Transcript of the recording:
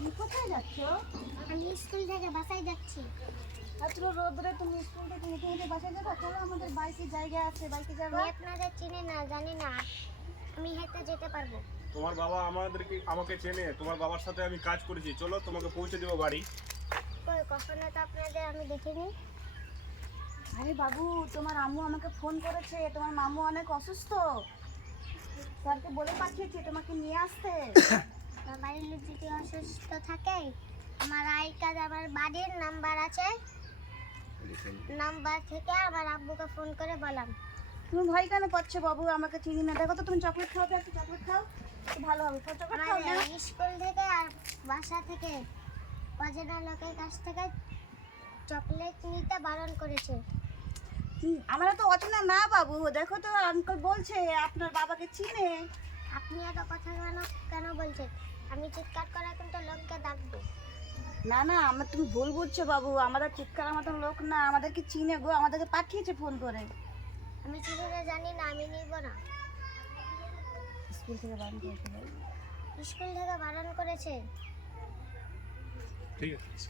তুমি কোথায় যাচ্ছ? আমি স্কুল থেকে বাসায় যাচ্ছি। এত রোদরে তুমি স্কুল থেকে হেঁটে হেঁটে বাসায় যাবে? চলো, আমাদের বাইকে জায়গা আছে, বাইকে যাবো। আমি আপনাদের চিনি না, জানি না, আমি হেঁটে যেতে পারবো। তোমার বাবা আমাকে চেনে, তোমার বাবার সাথে আমি কাজ করেছি, চলো তোমাকে পৌঁছে দেবো বাড়ি। কই, কখনো তো আপনাদের আমি দেখিনি। আরে বাবু, তোমার আম্মু আমাকে ফোন করেছে, তোমার মামু অনেক অসুস্থ, স্যারকে বলে পাঠিয়েছে তোমাকে নিয়ে আসতে। আমার বাড়ির লোক যদি অসুস্থ থাকে, আমার আই কার্ড, আমার বাড়ির নাম্বার আছে, নাম্বার থেকে আমার আব্বুকে ফোন করে বললাম। তুমি ভয় কেন পাচ্ছ বাবু? আমাকে চিনি না। দেখো তো, তুমি চকলেট খাও তো, একটু চকলেট খাও, একটু ভালো হবে। চকলেট খাও না? আমার স্কুল থেকে আর বাসা থেকে অজানা লোকের কাছ থেকে চকলেট নিতে বারণ করেছে। আমরা তো অচেনা না বাবু, দেখো তো আঙ্কেল বলছে আপনার বাবাকে চিনে। আপনি এত কথা কেন কেন বলছেন? আমি চিৎকার করে কিন্তু লোককে ডাকবো। না না, তুমি ভুল বুঝছো বাবু, আমাদের চিৎকার মতন লোক না, আমাদেরকে চিনে গো, আমাদেরকে পাঠিয়েছে ফোন করে। আমি চিঠিটা জানি না, আমি নিব না। স্কুল থেকে বারণ করেছে ভাই। স্কুল থেকে বারণ করেছে। ঠিক আছে।